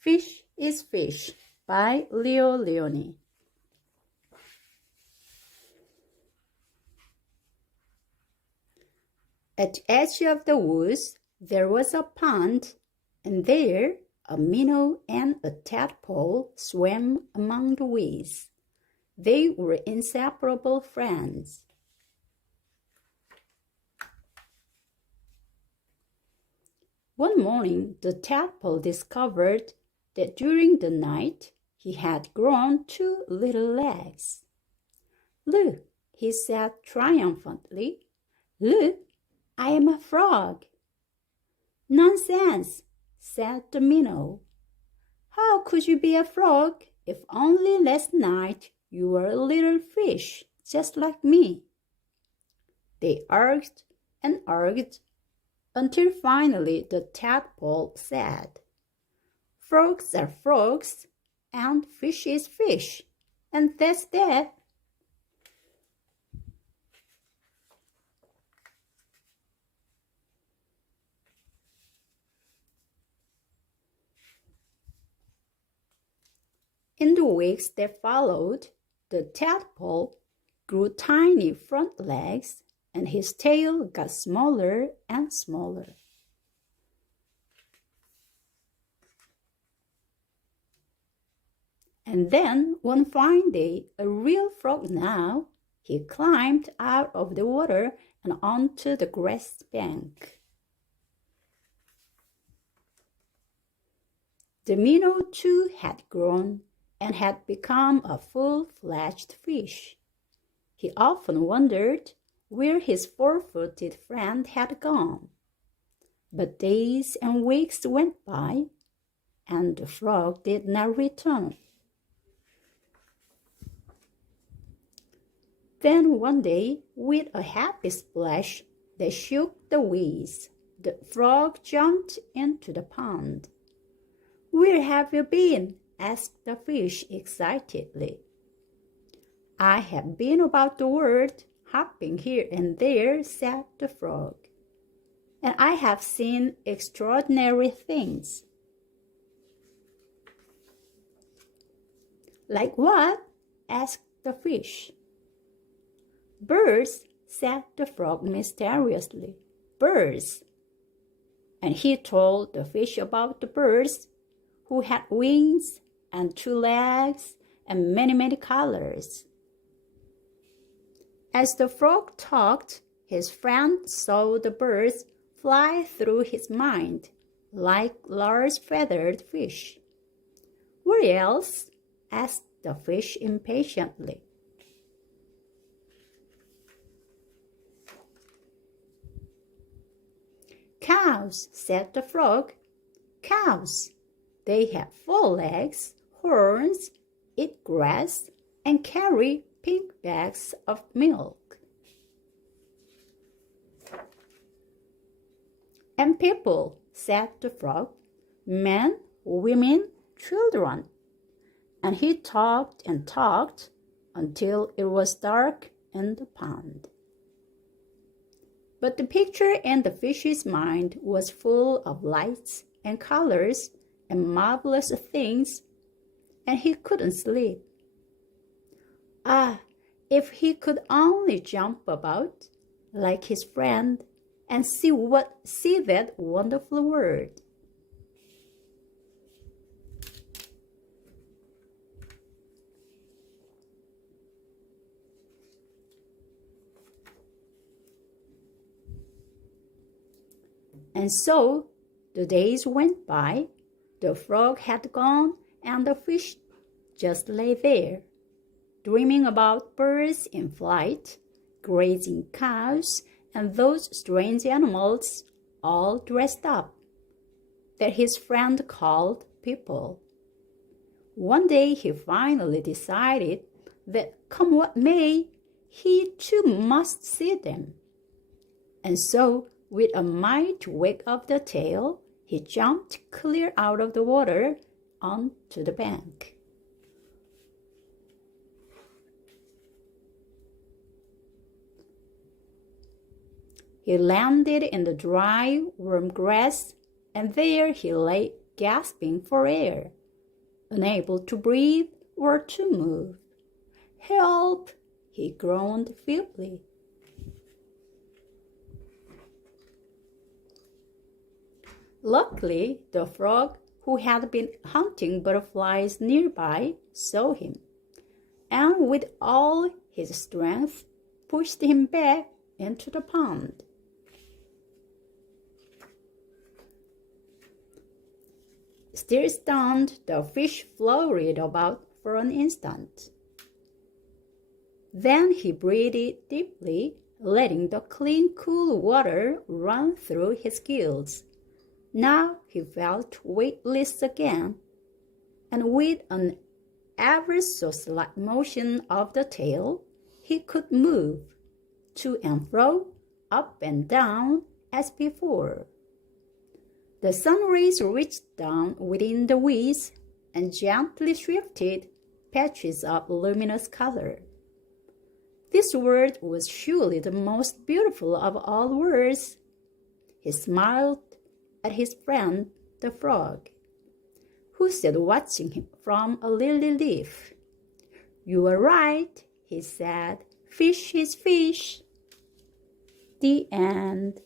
Fish is Fish by Leo Lionni. At the edge of the woods, there was a pond, and there a minnow and a tadpole swam among the weeds. They were inseparable friends. One morning, the tadpole discovered that during the night he had grown 2 little legs. "Look," he said triumphantly. "Look, I am a frog." "Nonsense," said the minnow. "How could you be a frog if only last night you were a little fish, just like me?" They argued and argued until finally the tadpole said, "Frogs are frogs, and fish is fish, and that's that." In the weeks that followed, the tadpole grew tiny front legs, and his tail got smaller and smaller. And then, one fine day, a real frog now, he climbed out of the water and onto the grass bank. The minnow too had grown and had become a full-fledged fish. He often wondered where his four-footed friend had gone. But days and weeks went by, and the frog did not return. Then one day, with a happy splash that shook the weeds, the frog jumped into the pond. "Where have you been?" asked the fish excitedly. "I have been about the world, hopping here and there," said the frog, "and I have seen extraordinary things." "Like what?" asked the fish. "Birds," said the frog mysteriously. "Birds." And he told the fish about the birds who had wings and 2 legs and many colors. As the frog talked, his friend saw the birds fly through his mind like large feathered fish. "Where else?" asked the fish impatiently. "Cows," said the frog. "Cows. They have 4 legs, horns, eat grass, and carry pink bags of milk." "And people," said the frog. "Men, women, children." And he talked and talked until it was dark in the pond. But the picture in the fish's mind was full of lights and colors and marvelous things, and he couldn't sleep. Ah, if he could only jump about like his friend and see that wonderful world. And so the days went by. The frog had gone, and the fish just lay there, dreaming about birds in flight, grazing cows, and those strange animals all dressed up that his friend called people. One day he finally decided that come what may, he too must see them. And so, with a mighty wag of the tail, he jumped clear out of the water onto the bank. He landed in the dry, warm grass, and there he lay gasping for air, unable to breathe or to move. "Help!" he groaned feebly. Luckily, the frog, who had been hunting butterflies nearby, saw him, and with all his strength pushed him back into the pond. Still stunned, the fish floated about for an instant. Then he breathed deeply, letting the clean, cool water run through his gills. Now he felt weightless again, and with an ever so slight motion of the tail, he could move to and fro, up and down as before. The sun rays reached down within the weeds and gently shifted patches of luminous color. This world was surely the most beautiful of all worlds. He smiled at his friend, the frog, who stood watching him from a lily leaf. "You are right," he said. "Fish is fish." The end.